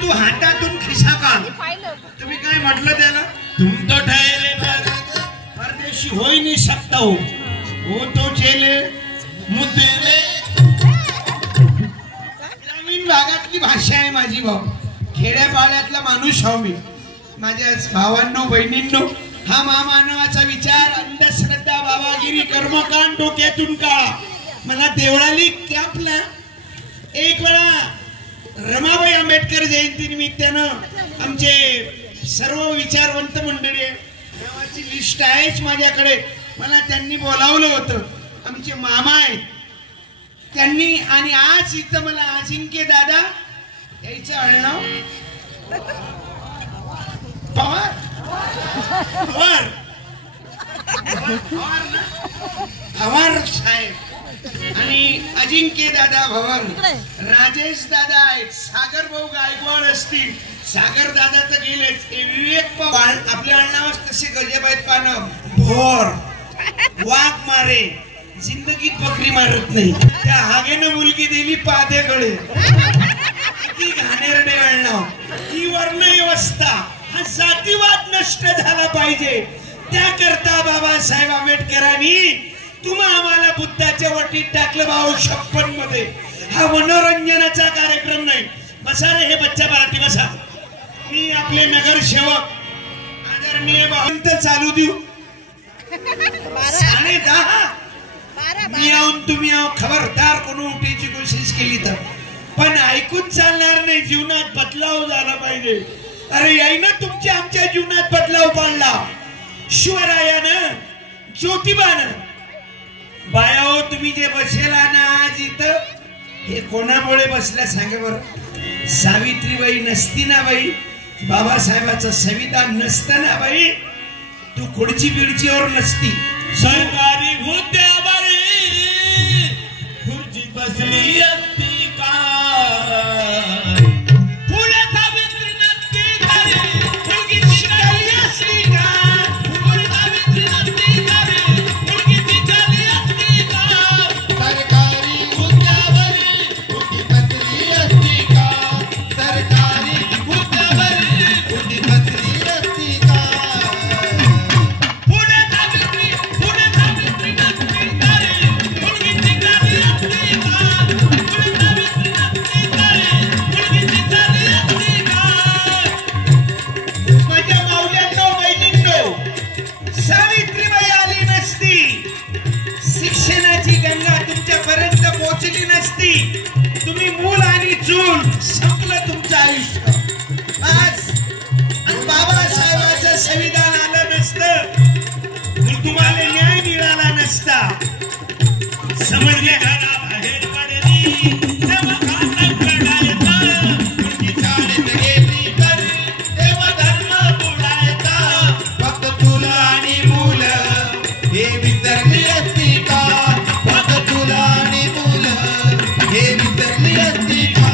तू हातातून खिसा काढ. तुम्ही काय म्हटलं त्याला? तुम तो ठहरे परदेशी होई नहीं सकता हो, वो तो चेले मुद्देले. ग्रामीण भागातली भाषा आहे माझी भाऊ. खेड्यापाड्यातला माणूस हो मी. माझ्या भावांनो बहिणींनो, हा महामानवाचा विचार, अंधश्रद्धा, बाबागिरी, कर्मकांड डोक्यातून काढा. मला देवळाली कॅम्पला एक वेळा रमाबाई आंबेडकर जयंती निमित्तानं आमचे सर्व विचारवंत मंडळी नावाची लिस्ट आहेच माझ्याकडे. मला त्यांनी बोलावलं होतं. आमचे मामा आहेत त्यांनी. आणि आज इथं मला अजिंक्य दादा यायचं आडनाव पवार पवार पवार साहेब आणि अजिंक्य दादा भवन, राजेश दादा आहेत, सागर भाऊ गायकवाड असतील. सागर दादा तर गेलेच. विवेक पवार आपल्या आडनावास तसे गजब आहेत. पानं भोर, वाघ मारे, जिंदगीत बकरी मारत नाही. त्या हागेनं मुलगी दिली पादेकडे. किती घाणेरडे आडनाव. ही वर्ण व्यवस्था, हा जातीवाद नष्ट झाला पाहिजे. त्याकरता बाबासाहेब आंबेडकरांनी तुम्हा आम्हाला बुद्धाच्या वटीत टाकलं भाऊ 56 मध्ये. हा मनोरंजनाचा कार्यक्रम नाही. बसा रे हे बच्चा मराठी बसा. मी आपले नगरसेवक आदरणीय भाऊंत चालू देऊ 10:30. मी आऊन तुम्ही आहो. खबरदार कोणी उठायची कोशिश केली तर. पण ऐकून चालणार नाही. जीवनात बदलाव झाला पाहिजे. अरे याई ना तुमच्या आमच्या जीवनात बदलाव पाडला. शिवरायानं, ज्योतिबानं. बाया हो, तुम्ही जे बसेला ना आज इथं, हे कोणामुळे बसल्या सांगे बरं? सावित्रीबाई नसती ना बाई, बाबासाहेबाचं संविधान नसतं ना बाई, तू खुर्ची बिडचीवर नसती. सरकारी हुद्द्यावर खुर्ची बसली असती का? फुले सावित्री नसती तरी मुलगी शिकली असती का? फुले सावित्री नसती तरी मुलगी शिकली असती का? सरकारी हुद्द्यावर खुर्ची बसली असती का? सरकारी हुद्द्यावर खुर्ची बसली असती का? फुले सावित्री नसती तरी मुलगी शिकली असती का? फुले सावित्री नसती तरी मुलगी शिकली असती का? माझ्या मावल्यांनो बहिणींनो, सावित्रीबाई आली नसती, शिक्षणाची गंगा तुमच्यापर्यंत पोहोचली नसती, तुम्ही मूल आणि चूल संपलं तुमचं आयुष्य. आज आणि बाबासाहेबांचं संविधान आलं नसतं तर तुम्हाला न्याय मिळाला नसता. समजले घरा बाहेर पडली तेव्हा घातक रडायचा. मुलगी शाळेत गेली तर तेव्हा धर्म बुडायचा. फक्त तुला आणि मुलं हे विसरली असती का? फक्त तुला आणि मुलं हे विसरली असती का?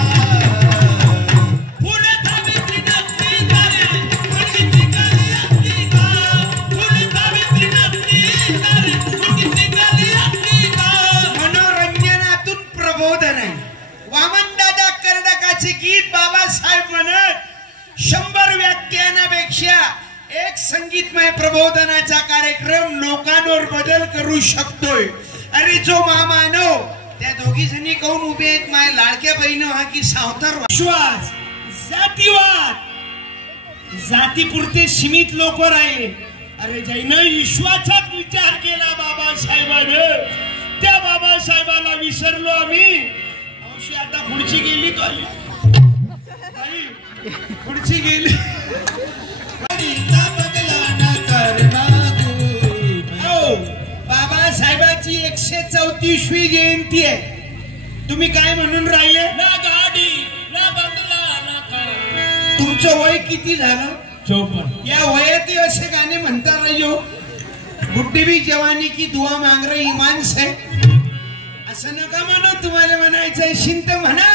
फुले सावित्री नसती तरी मुलगी शिकली असती का? फुले सावित्री नसती तरी मुलगी शिकली असती का? मनोरंजनातून प्रबोधन आहे. वामनदादा कर्नाटकाचे गीत बाबासाहेब म्हणत 100 व्याख्यानापेक्षा एक संगीतमय प्रबोधनाचा कार्यक्रम लोकांवर बदल करू शकतोय. अरे जो मामानो, त्या दोघी जणी कोण उभे आहेत? माझ्या लाडक्या बहिणो हा की सावतर विश्वास, जातीवाद, जातीपुरते सीमित लोक राहिले. अरे जैन विश्वाचाच विचार केला बाबासाहेबानं. त्या बाबासाहेबाला विसरलो आम्ही. अवशी आता खुर्ची गेली तो खुर्ची गेली. बाबासाहेबाची 134वी जयंती आहे. तुम्ही काय म्हणून राहिले? ना गाडी ना बंगला ना कार. तुमचं वय किती झालं? 54. या वयात असे गाणे म्हणता रहियो. बुड्ढी भी जवानी की दुआ मांग रही ईमान से. असं नका म्हणू. तुम्हाला म्हणायचंय शिंत म्हणा.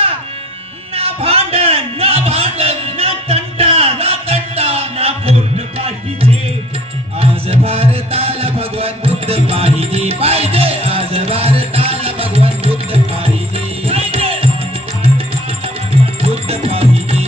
ना भांडण ना तंटा ना कोर्ट पाहिजे. आज भारताला भगवान बुद्ध पाहिजे. आज भारताला भगवान बुद्ध पाहिजे. बुद्ध पाहिजे.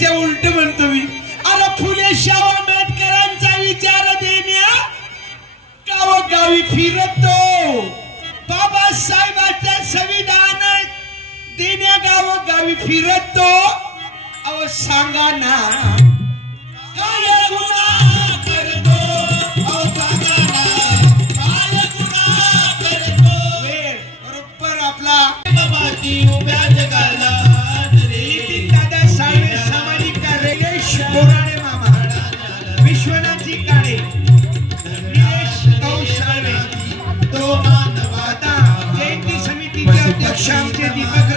त्याच्या उलट म्हणतो मी. अरे फुले शाह आंबेडकरांचा विचार देण्या गावोगावी फिरतो. बाबासाहेबांचं संविधान देण्या गावोगावी फिरतो. अहो सांगा ना काय गुन्हा करतो. अहो सांगा ना काय गुन्हा करतो. वेळ बरोबर आपला बाबाची उभ्या जगाला दादा साळवे सामाजिक कार्य बोराडे मामा विश्वनाथजी काळे निलेश साळवे तो मानवता जयंती समितीचे अध्यक्ष आमचे दीपक